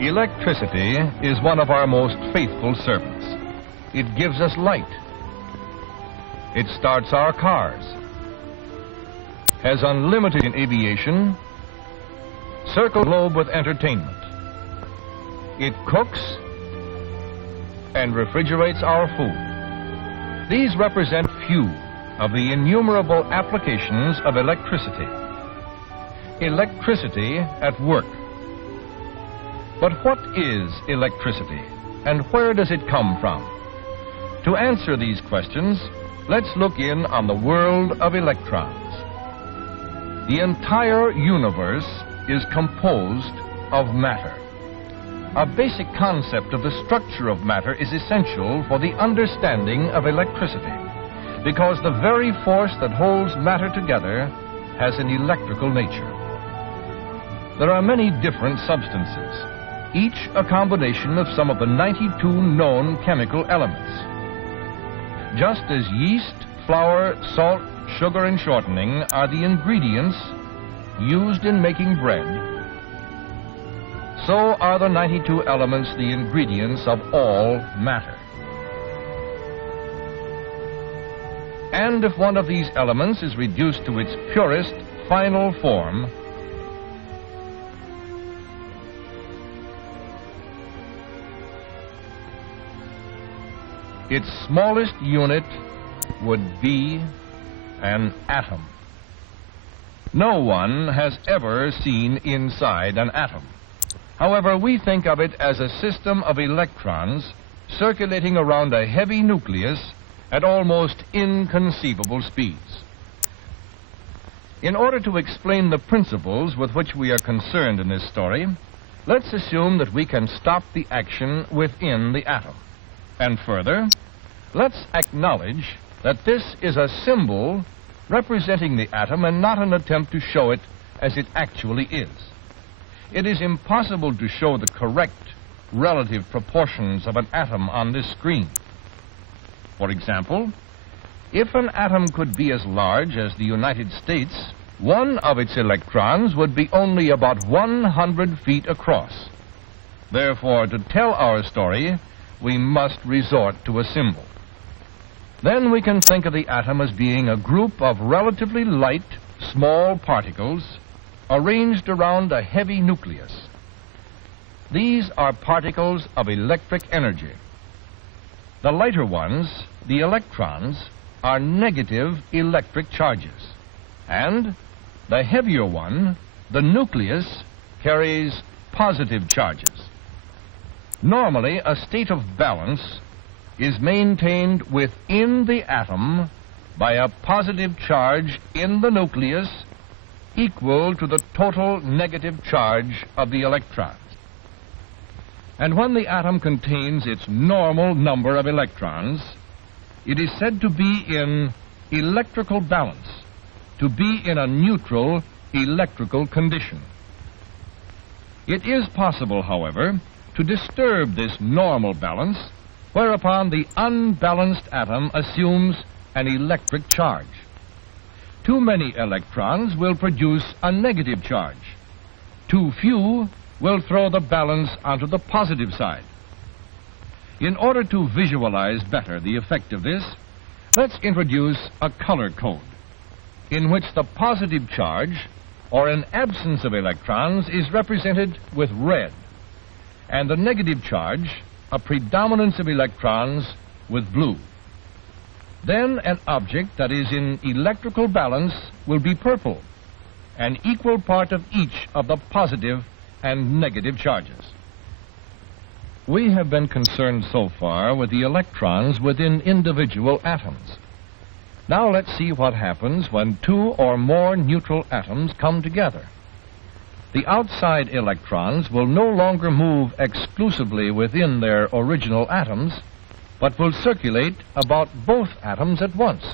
Electricity is one of our most faithful servants. It gives us light. It starts our cars, has unlimited in aviation, circles the globe with entertainment. It cooks and refrigerates our food. These represent few of the innumerable applications of electricity. Electricity at work. But what is electricity, and where does it come from? To answer these questions, let's look in on the world of electrons. The entire universe is composed of matter. A basic concept of the structure of matter is essential for the understanding of electricity, because the very force that holds matter together has an electrical nature. There are many different substances, each a combination of some of the 92 known chemical elements. Just as yeast, flour, salt, sugar, and shortening are the ingredients used in making bread, so are the 92 elements the ingredients of all matter. And if one of these elements is reduced to its purest, final form, its smallest unit would be an atom. No one has ever seen inside an atom. However, we think of it as a system of electrons circulating around a heavy nucleus at almost inconceivable speeds. In order to explain the principles with which we are concerned in this story, let's assume that we can stop the action within the atom. And further, let's acknowledge that this is a symbol representing the atom and not an attempt to show it as it actually is. It is impossible to show the correct relative proportions of an atom on this screen. For example, if an atom could be as large as the United States, one of its electrons would be only about 100 feet across. Therefore, to tell our story, we must resort to a symbol. Then we can think of the atom as being a group of relatively light, small particles arranged around a heavy nucleus. These are particles of electric energy. The lighter ones, the electrons, are negative electric charges. And the heavier one, the nucleus, carries positive charges. Normally, a state of balance is maintained within the atom by a positive charge in the nucleus equal to the total negative charge of the electrons. And when the atom contains its normal number of electrons, it is said to be in electrical balance, to be in a neutral electrical condition. It is possible, however, to disturb this normal balance, whereupon the unbalanced atom assumes an electric charge. Too many electrons will produce a negative charge. Too few will throw the balance onto the positive side. In order to visualize better the effect of this, let's introduce a color code in which the positive charge, or an absence of electrons, is represented with red, and the negative charge, a predominance of electrons, with blue. Then an object that is in electrical balance will be purple, an equal part of each of the positive and negative charges. We have been concerned so far with the electrons within individual atoms. Now let's see what happens when two or more neutral atoms come together. The outside electrons will no longer move exclusively within their original atoms, but will circulate about both atoms at once.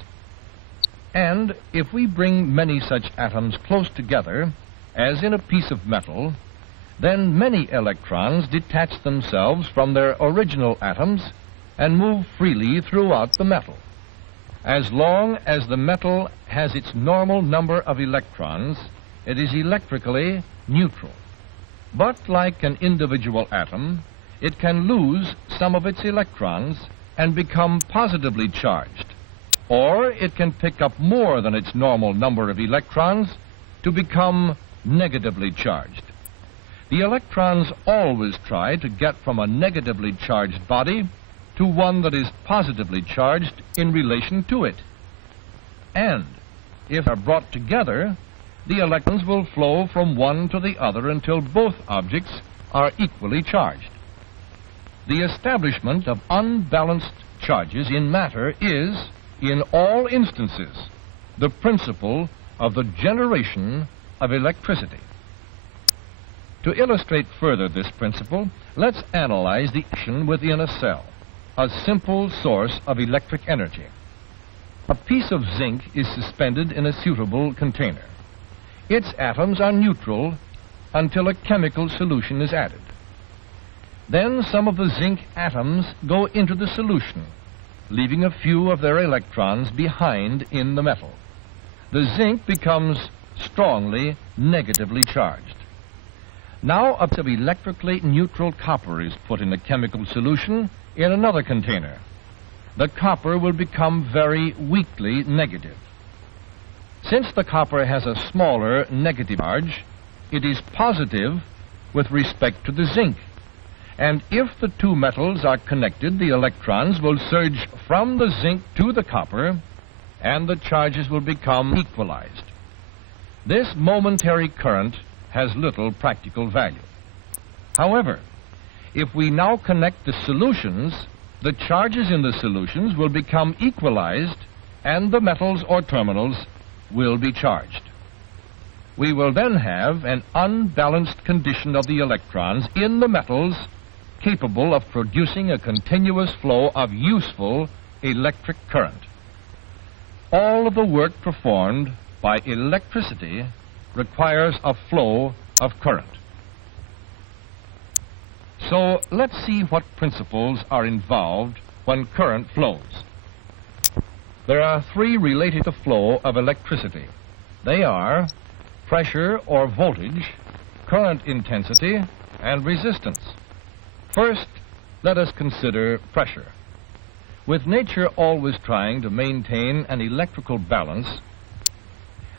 And if we bring many such atoms close together, as in a piece of metal, then many electrons detach themselves from their original atoms and move freely throughout the metal. As long as the metal has its normal number of electrons, it is electrically neutral. But like an individual atom, it can lose some of its electrons and become positively charged, or it can pick up more than its normal number of electrons to become negatively charged. The electrons always try to get from a negatively charged body to one that is positively charged in relation to it. And if they are brought together, the electrons will flow from one to the other until both objects are equally charged. The establishment of unbalanced charges in matter is, in all instances, the principle of the generation of electricity. To illustrate further this principle, let's analyze the action within a cell, a simple source of electric energy. A piece of zinc is suspended in a suitable container. Its atoms are neutral until a chemical solution is added. Then some of the zinc atoms go into the solution, leaving a few of their electrons behind in the metal. The zinc becomes strongly negatively charged. Now a piece of electrically neutral copper is put in a chemical solution in another container. The copper will become very weakly negative. Since the copper has a smaller negative charge, it is positive with respect to the zinc. And if the two metals are connected, the electrons will surge from the zinc to the copper, and the charges will become equalized. This momentary current has little practical value. However, if we now connect the solutions, the charges in the solutions will become equalized, and the metals or terminals will be charged. We will then have an unbalanced condition of the electrons in the metals capable of producing a continuous flow of useful electric current. All of the work performed by electricity requires a flow of current. So let's see what principles are involved when current flows. There are three related to the flow of electricity. They are pressure or voltage, current intensity, and resistance. First, let us consider pressure. With nature always trying to maintain an electrical balance,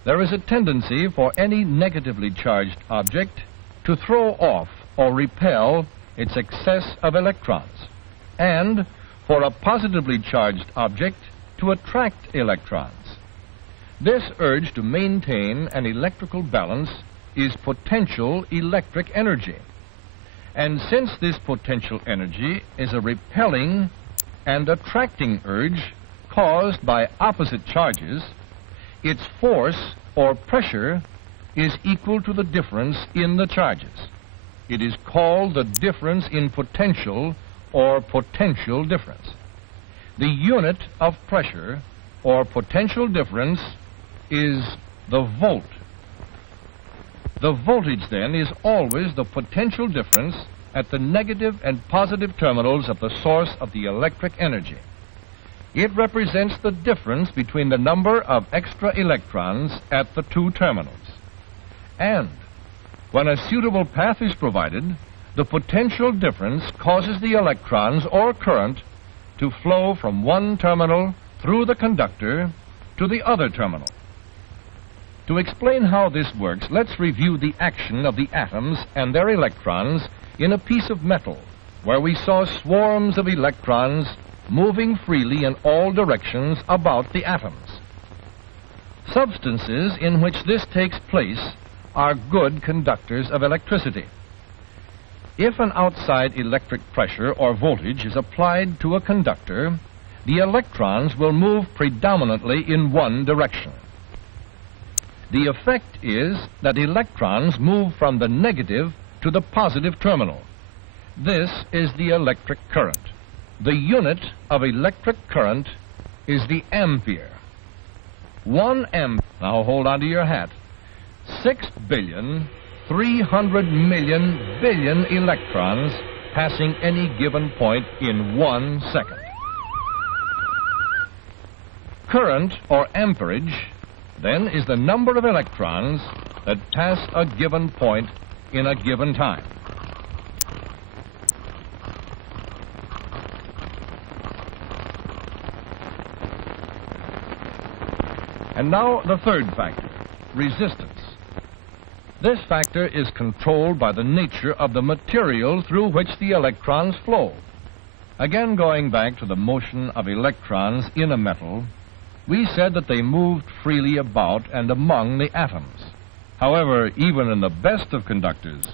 there is a tendency for any negatively charged object to throw off or repel its excess of electrons, and for a positively charged object to attract electrons. This urge to maintain an electrical balance is potential electric energy. And since this potential energy is a repelling and attracting urge caused by opposite charges, its force or pressure is equal to the difference in the charges. It is called the difference in potential or potential difference. The unit of pressure or potential difference is the volt. The voltage, then, is always the potential difference at the negative and positive terminals of the source of the electric energy. It represents the difference between the number of extra electrons at the two terminals. And when a suitable path is provided, the potential difference causes the electrons or current to flow from one terminal through the conductor to the other terminal. To explain how this works, let's review the action of the atoms and their electrons in a piece of metal, where we saw swarms of electrons moving freely in all directions about the atoms. Substances in which this takes place are good conductors of electricity. If an outside electric pressure or voltage is applied to a conductor, the electrons will move predominantly in one direction. The effect is that electrons move from the negative to the positive terminal. This is the electric current. The unit of electric current is the ampere. 1 ampere, now hold on to your hat, 6,300,000,000,000,000,000 electrons passing any given point in 1 second. Current, or amperage, then, is the number of electrons that pass a given point in a given time. And now the third factor, resistance. This factor is controlled by the nature of the material through which the electrons flow. Again, going back to the motion of electrons in a metal, we said that they moved freely about and among the atoms. However, even in the best of conductors,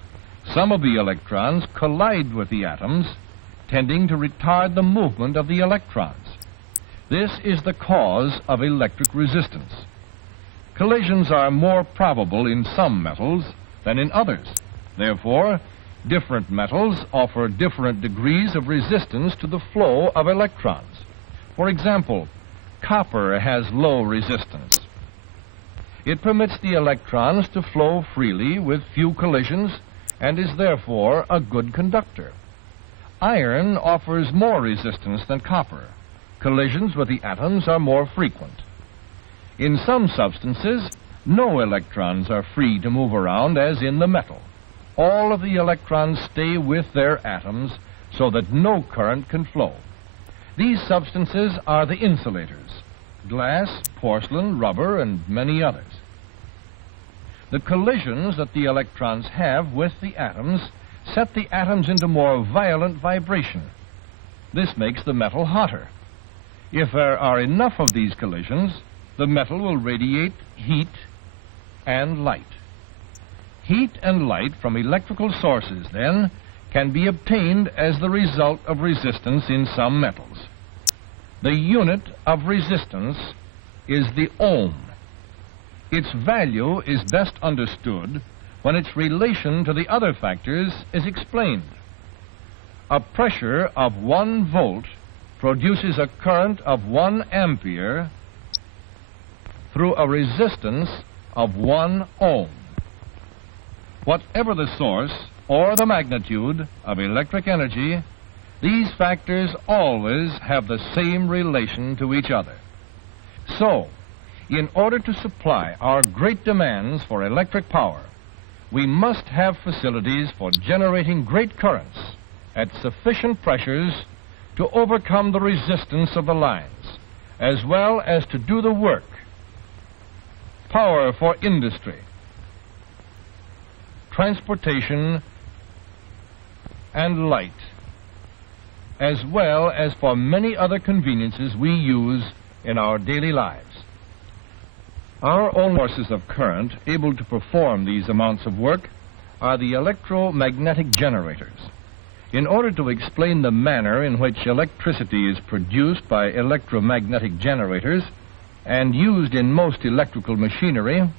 some of the electrons collide with the atoms, tending to retard the movement of the electrons. This is the cause of electric resistance. Collisions are more probable in some metals than in others. Therefore, different metals offer different degrees of resistance to the flow of electrons. For example, copper has low resistance. It permits the electrons to flow freely with few collisions and is therefore a good conductor. Iron offers more resistance than copper. Collisions with the atoms are more frequent. In some substances, no electrons are free to move around as in the metal. All of the electrons stay with their atoms so that no current can flow. These substances are the insulators: glass, porcelain, rubber, and many others. The collisions that the electrons have with the atoms set the atoms into more violent vibration. This makes the metal hotter. If there are enough of these collisions, the metal will radiate heat and light. Heat and light from electrical sources, then, can be obtained as the result of resistance in some metals. The unit of resistance is the ohm. Its value is best understood when its relation to the other factors is explained. A pressure of 1 volt produces a current of 1 ampere through a resistance of 1 ohm. Whatever the source or the magnitude of electric energy, these factors always have the same relation to each other. So, in order to supply our great demands for electric power, we must have facilities for generating great currents at sufficient pressures to overcome the resistance of the lines, as well as to do the work. Power for industry, transportation, and light, as well as for many other conveniences we use in our daily lives. Our own sources of current able to perform these amounts of work are the electromagnetic generators. In order to explain the manner in which electricity is produced by electromagnetic generators and used in most electrical machinery,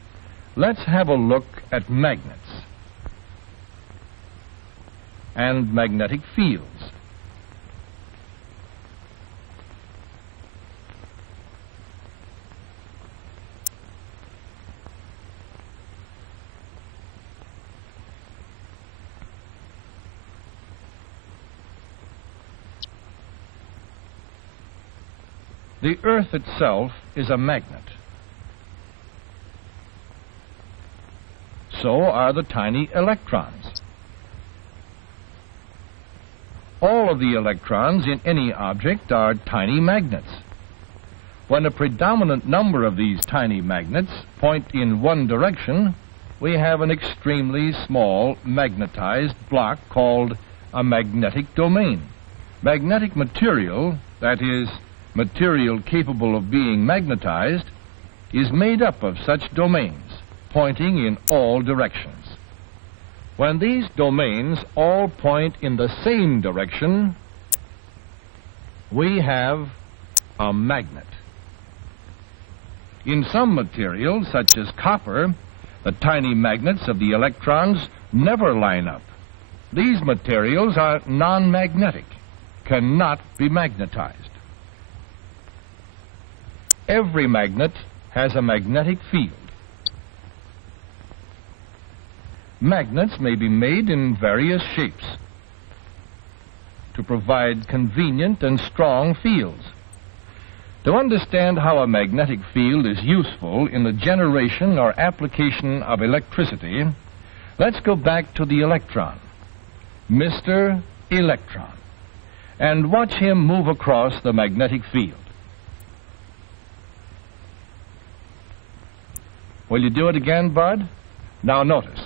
let's have a look at magnets and magnetic fields. The Earth itself is a magnet. So are the tiny electrons. All of the electrons in any object are tiny magnets. When a predominant number of these tiny magnets point in one direction, we have an extremely small magnetized block called a magnetic domain. Magnetic material, that is, material capable of being magnetized, is made up of such domains, pointing in all directions. When these domains all point in the same direction, we have a magnet. In some materials, such as copper, the tiny magnets of the electrons never line up. These materials are non-magnetic, cannot be magnetized. Every magnet has a magnetic field. Magnets may be made in various shapes to provide convenient and strong fields. To understand how a magnetic field is useful in the generation or application of electricity, Let's go back to the electron, Mr. Electron, and watch him move across the magnetic field. Will you do it again, Bud? Now notice,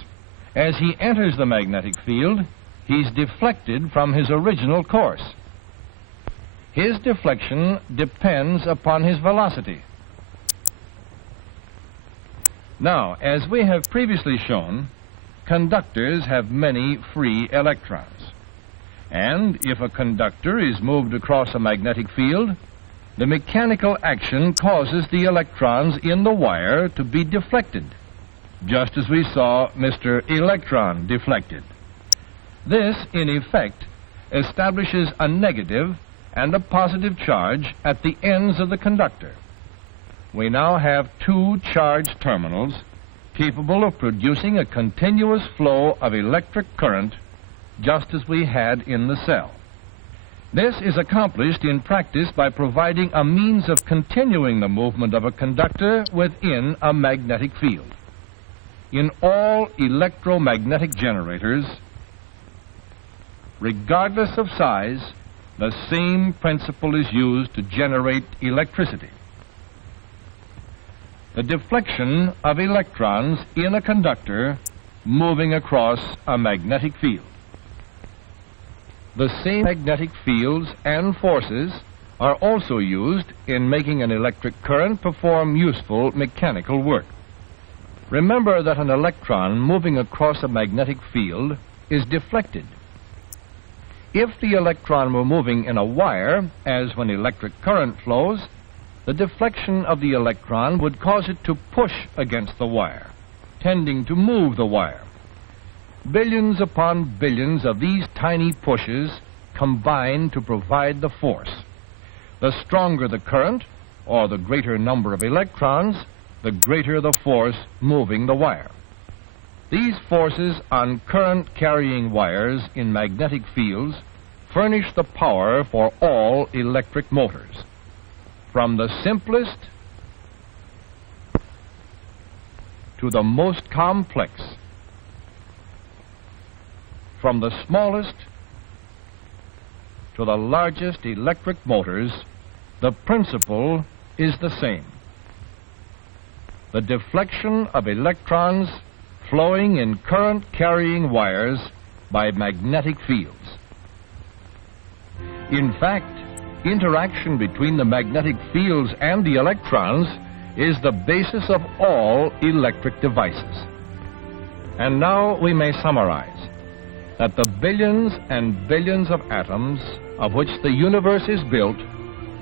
as he enters the magnetic field, he's deflected from his original course. His deflection depends upon his velocity. Now, as we have previously shown, conductors have many free electrons. And if a conductor is moved across a magnetic field, the mechanical action causes the electrons in the wire to be deflected, just as we saw Mr. Electron deflected. This, in effect, establishes a negative and a positive charge at the ends of the conductor. We now have two charged terminals capable of producing a continuous flow of electric current, just as we had in the cell. This is accomplished in practice by providing a means of continuing the movement of a conductor within a magnetic field. In all electromagnetic generators, regardless of size, the same principle is used to generate electricity. The deflection of electrons in a conductor moving across a magnetic field. The same magnetic fields and forces are also used in making an electric current perform useful mechanical work. Remember that an electron moving across a magnetic field is deflected. If the electron were moving in a wire, as when electric current flows, the deflection of the electron would cause it to push against the wire, tending to move the wire. Billions upon billions of these tiny pushes combine to provide the force. The stronger the current, or the greater number of electrons, the greater the force moving the wire. These forces on current-carrying wires in magnetic fields furnish the power for all electric motors, from the simplest to the most complex, from the smallest to the largest electric motors. The principle is the same. The deflection of electrons flowing in current-carrying wires by magnetic fields. In fact, interaction between the magnetic fields and the electrons is the basis of all electric devices. And now we may summarize that the billions and billions of atoms of which the universe is built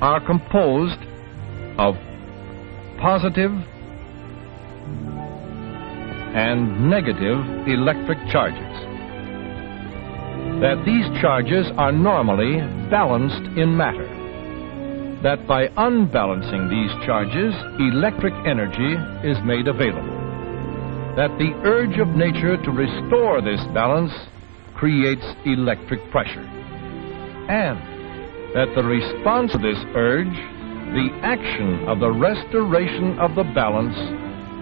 are composed of positive and negative electric charges. That these charges are normally balanced in matter. That by unbalancing these charges, electric energy is made available. That the urge of nature to restore this balance creates electric pressure. And that the response to this urge, the action of the restoration of the balance,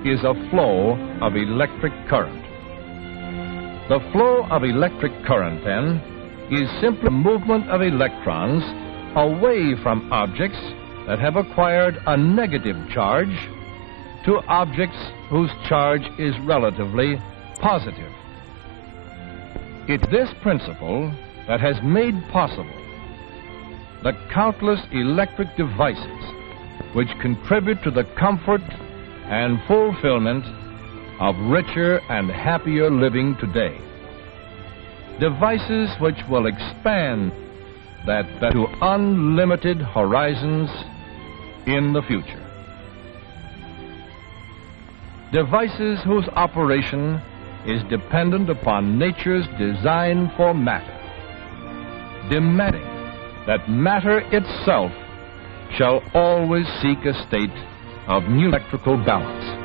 is a flow of electric current. The flow of electric current, then, is simply movement of electrons away from objects that have acquired a negative charge to objects whose charge is relatively positive. It's this principle that has made possible the countless electric devices which contribute to the comfort and fulfillment of richer and happier living today. Devices which will expand that to unlimited horizons in the future. Devices whose operation is dependent upon nature's design for matter, demanding that matter itself shall always seek a state of new electrical balance.